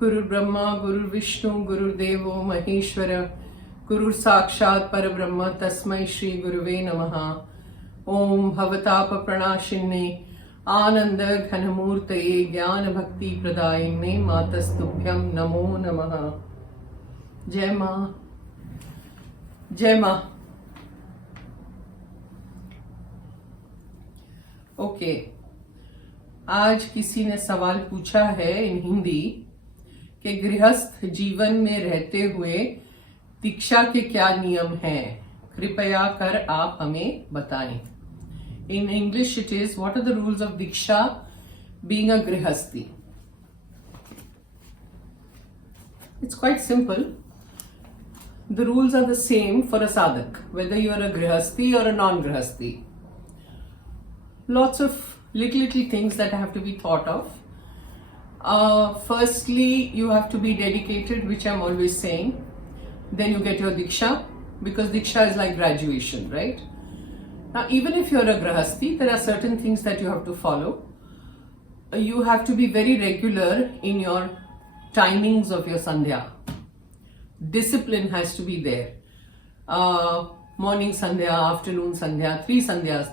गुरु ब्रह्मा गुरु विष्णु गुरुदेवो महेश्वर गुरु साक्षात् परब्रह्म तस्मै श्री गुरुवे नमः। ओम भवताप प्रणाशिन्ने आनंद घनमूर्तये ज्ञान भक्ति प्रदायिने मातस्तुभ्यं नमो नमः। जय मां, जय मां। ओके, आज किसी ने सवाल पूछा है इन हिंदी कि गृहस्थ जीवन में रहते हुए दीक्षा के क्या नियम हैं, कृपया कर आप हमें बताएं। In English it is, what are the rules of diksha being a grihasthi. It's quite simple. The rules are the same for a sadhak, whether you are a grihasti or a non-grihasti. Lots of little things that have to be thought of. Firstly, you have to be dedicated, which I'm always saying. Then you get your diksha, because diksha is like graduation, right? Now, even if you're a grihasti, there are certain things that you have to follow. You have to be very regular in your timings of your sandhya. Discipline has to be there. Morning संध्या, afternoon संध्या,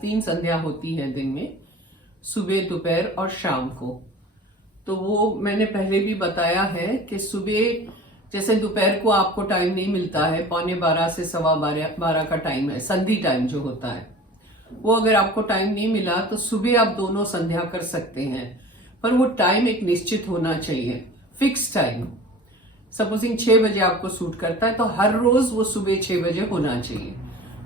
3 संध्या होती है दिन में, सुबह दोपहर और शाम को। तो वो मैंने पहले भी बताया है कि सुबह जैसे दोपहर को आपको टाइम नहीं मिलता है, 11:15 से 12:15 का टाइम है, संधि टाइम जो होता है, वो अगर आपको टाइम नहीं मिला तो सुबह आप दोनों संध्या कर सकते हैं, पर वो टाइम एक निश्चित होना चाहिए, फिक्स टाइम। सपोजिंग 6 बजे आपको सूट करता है तो हर रोज वो सुबह 6 बजे होना चाहिए,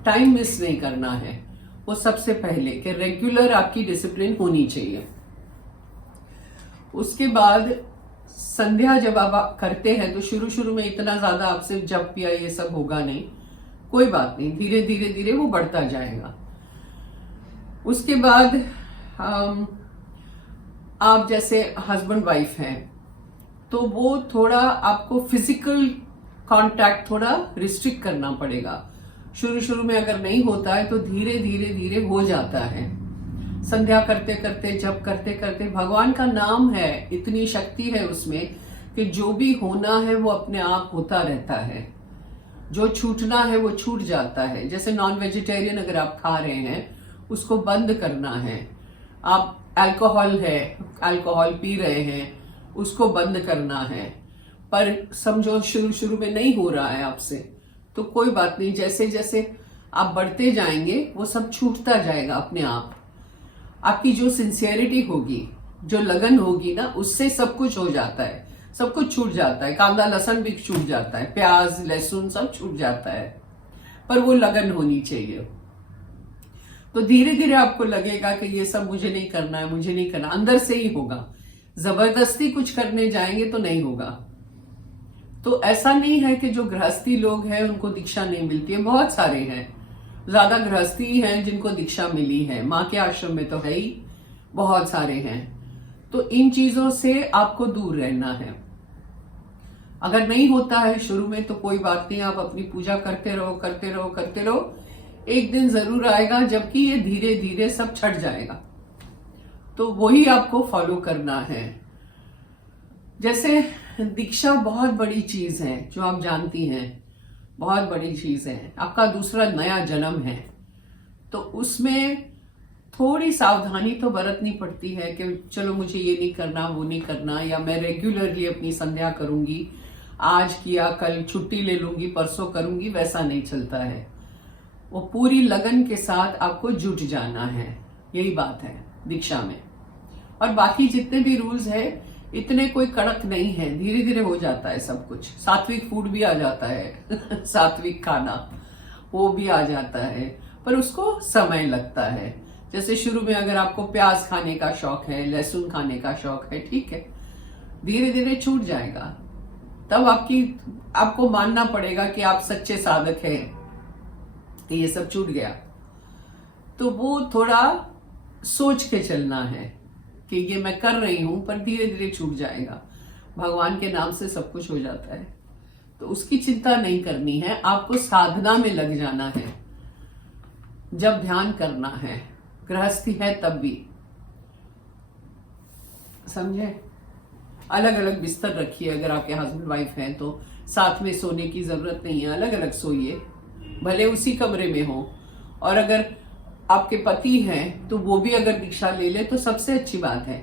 टाइम मिस नहीं करना है। वो सबसे पहले कि रेगुलर आपकी डिसिप्लिन होनी चाहिए। उसके बाद संध्या जब आप करते हैं तो शुरू में इतना ज्यादा आपसे जप या ये सब होगा नहीं, कोई बात नहीं, धीरे धीरे वो बढ़ता जाएगा। उसके बाद आप जैसे हस्बैंड वाइफ हैं तो वो थोड़ा आपको फिजिकल कांटेक्ट थोड़ा रिस्ट्रिक्ट करना पड़ेगा। शुरू में अगर नहीं होता है तो धीरे धीरे हो जाता है। संध्या करते करते, जप करते करते, भगवान का नाम है, इतनी शक्ति है उसमें कि जो भी होना है वो अपने आप होता रहता है, जो छूटना है वो छूट जाता है। जैसे नॉन वेजिटेरियन अगर आप खा रहे हैं, उसको बंद करना है। आप अल्कोहल पी रहे हैं, उसको बंद करना है, पर समझो शुरू में नहीं हो रहा है आपसे, तो कोई बात नहीं, जैसे जैसे आप बढ़ते जाएंगे वो सब छूटता जाएगा अपने आप। आपकी जो सिंसियरिटी होगी, जो लगन होगी ना, उससे सब कुछ हो जाता है, सब कुछ छूट जाता है। कांदा लहसुन भी छूट जाता है, प्याज लहसुन सब छूट जाता है, पर वो लगन होनी चाहिए। तो धीरे धीरे आपको लगेगा कि ये सब मुझे नहीं करना है, मुझे नहीं करना, अंदर से ही होगा। जबरदस्ती कुछ करने जाएंगे तो नहीं होगा। तो ऐसा नहीं है कि जो गृहस्थी लोग हैं उनको दीक्षा नहीं मिलती है, बहुत सारे हैं, ज्यादा गृहस्थी हैं जिनको दीक्षा मिली है, माँ के आश्रम में तो है ही, बहुत सारे हैं। तो इन चीजों से आपको दूर रहना है। अगर नहीं होता है शुरू में तो कोई बात नहीं, आप अपनी पूजा करते रहो। एक दिन जरूर आएगा जबकि ये धीरे धीरे सब छट जाएगा, तो वही आपको फॉलो करना है। जैसे दीक्षा बहुत बड़ी चीज है, जो आप जानती हैं, बहुत बड़ी चीज है। आपका दूसरा नया जन्म है, तो उसमें थोड़ी सावधानी तो बरतनी पड़ती है कि चलो मुझे ये नहीं करना, वो नहीं करना, या मैं रेगुलरली अपनी संध्या करूंगी, आज किया कल छुट्टी ले लूंगी, परसों करूंगी, वैसा नहीं चलता है। वो पूरी लगन के साथ आपको जुट जाना है, यही बात है दीक्षा में। और बाकी जितने भी रूल्स है इतने कोई कड़क नहीं है, धीरे धीरे हो जाता है सब कुछ। सात्विक फूड भी आ जाता है सात्विक खाना वो भी आ जाता है, पर उसको समय लगता है। जैसे शुरू में अगर आपको प्याज खाने का शौक है, लहसुन खाने का शौक है, ठीक है, धीरे धीरे छूट जाएगा। तब आपको मानना पड़ेगा कि आप सच्चे साधक हैं, ये सब छूट गया। तो वो थोड़ा सोच के चलना है कि ये मैं कर रही हूं, पर धीरे धीरे छूट जाएगा। भगवान के नाम से सब कुछ हो जाता है, तो उसकी चिंता नहीं करनी है। आपको साधना में लग जाना है, जब ध्यान करना है, गृहस्थी है तब भी, समझे। अलग अलग बिस्तर रखिए। अगर आपके हस्बैंड वाइफ हैं तो साथ में सोने की जरूरत नहीं है, अलग अलग सोइए, भले उसी कमरे में हो। और अगर आपके पति हैं तो वो भी अगर दीक्षा ले ले तो सबसे अच्छी बात है,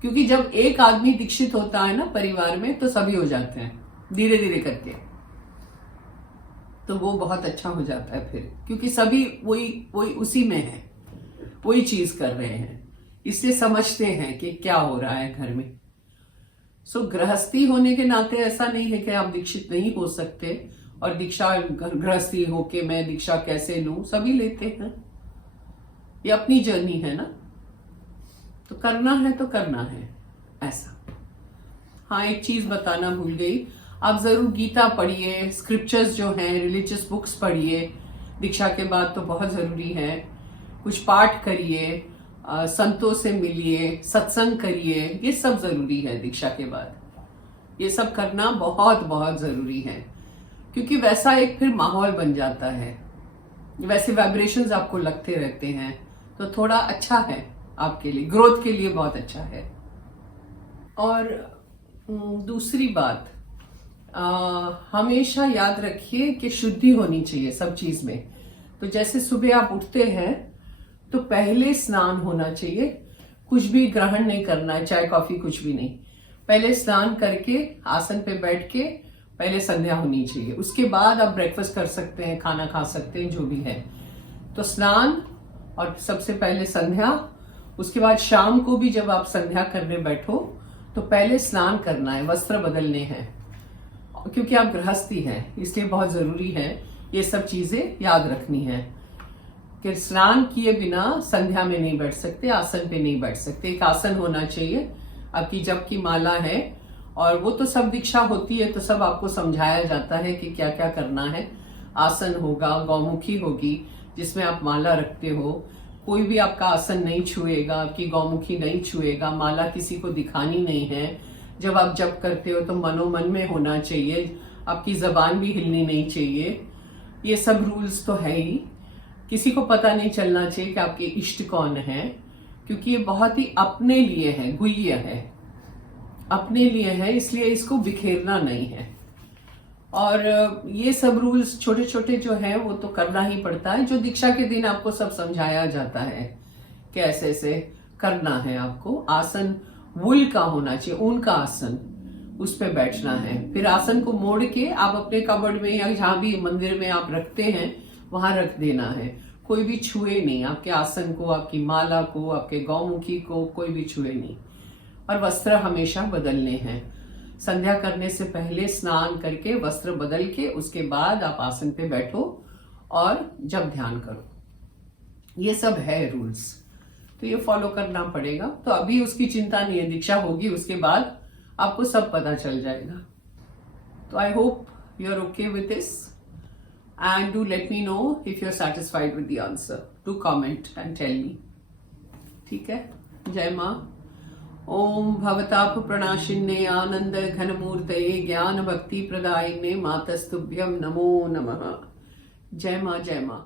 क्योंकि जब एक आदमी दीक्षित होता है ना परिवार में तो सभी हो जाते हैं धीरे धीरे करके, तो वो बहुत अच्छा हो जाता है फिर, क्योंकि सभी वही उसी में है, वही चीज कर रहे हैं, इसलिए समझते हैं कि क्या हो रहा है घर में। सो गृहस्थी होने के नाते ऐसा नहीं है कि आप दीक्षित नहीं हो सकते, और दीक्षा गृहस्थी होके मैं दीक्षा कैसे लूं, सभी लेते हैं, ये अपनी जर्नी है ना, तो करना है तो करना है ऐसा। हाँ, एक चीज बताना भूल गई, आप जरूर गीता पढ़िए, स्क्रिप्चर्स जो हैं रिलीजियस बुक्स पढ़िए, दीक्षा के बाद तो बहुत जरूरी है। कुछ पाठ करिए, संतों से मिलिए, सत्संग करिए, ये सब जरूरी है दीक्षा के बाद, ये सब करना बहुत बहुत जरूरी है, क्योंकि वैसा एक फिर माहौल बन जाता है, वैसे वाइब्रेशंस आपको लगते रहते हैं, तो थोड़ा अच्छा है आपके लिए, ग्रोथ के लिए बहुत अच्छा है। और दूसरी बात, हमेशा याद रखिए कि शुद्धि होनी चाहिए सब चीज में। तो जैसे सुबह आप उठते हैं तो पहले स्नान होना चाहिए, कुछ भी ग्रहण नहीं करना है, चाय कॉफी कुछ भी नहीं, पहले स्नान करके आसन पे बैठ के पहले संध्या होनी चाहिए, उसके बाद आप ब्रेकफास्ट कर सकते हैं, खाना खा सकते हैं, जो भी है। तो स्नान और सबसे पहले संध्या, उसके बाद शाम को भी जब आप संध्या करने बैठो तो पहले स्नान करना है, वस्त्र बदलने हैं, क्योंकि आप गृहस्थी हैं इसलिए बहुत जरूरी है ये सब चीजें याद रखनी है कि स्नान किए बिना संध्या में नहीं बैठ सकते, आसन पे नहीं बैठ सकते। एक आसन होना चाहिए, आपकी जप की माला है, और वो तो सब दीक्षा होती है तो सब आपको समझाया जाता है कि क्या क्या करना है। आसन होगा, गौमुखी होगी जिसमें आप माला रखते हो, कोई भी आपका आसन नहीं छुएगा, आपकी गौमुखी नहीं छुएगा, माला किसी को दिखानी नहीं है। जब आप जप करते हो तो मनोमन में होना चाहिए, आपकी जबान भी हिलनी नहीं चाहिए। ये सब रूल्स तो है ही, किसी को पता नहीं चलना चाहिए कि आपके इष्ट कौन है, क्योंकि ये बहुत ही अपने लिए है, गुह्य है, अपने लिए है, इसलिए इसको बिखेरना नहीं है। और ये सब रूल्स छोटे छोटे जो है वो तो करना ही पड़ता है, जो दीक्षा के दिन आपको सब समझाया जाता है कि ऐसे ऐसे करना है आपको। आसन वुल का होना चाहिए, ऊन का आसन, उस पे बैठना है। फिर आसन को मोड़ के आप अपने कबर्ड में या जहां भी मंदिर में आप रखते हैं वहां रख देना है, कोई भी छुए नहीं आपके आसन को, आपकी माला को, आपके गौमुखी को, कोई भी छुए नहीं। और वस्त्र हमेशा बदलने हैं, संध्या करने से पहले स्नान करके वस्त्र बदल के उसके बाद आप आसन पे बैठो और जब ध्यान करो। ये सब है रूल्स, तो ये फॉलो करना पड़ेगा। तो अभी उसकी चिंता नहीं है, दीक्षा होगी उसके बाद आपको सब पता चल जाएगा। तो I hope you are okay with this, and do let me know if you're satisfied with the answer. Do comment and tell me. ठीक है, जय माँ। ओम भवताप प्रणाशिन्ने आनंद घनमूर्तये ज्ञान भक्ति प्रदायिने मातस्तुभ्यं नमो नमः। जय माँ, जय माँ।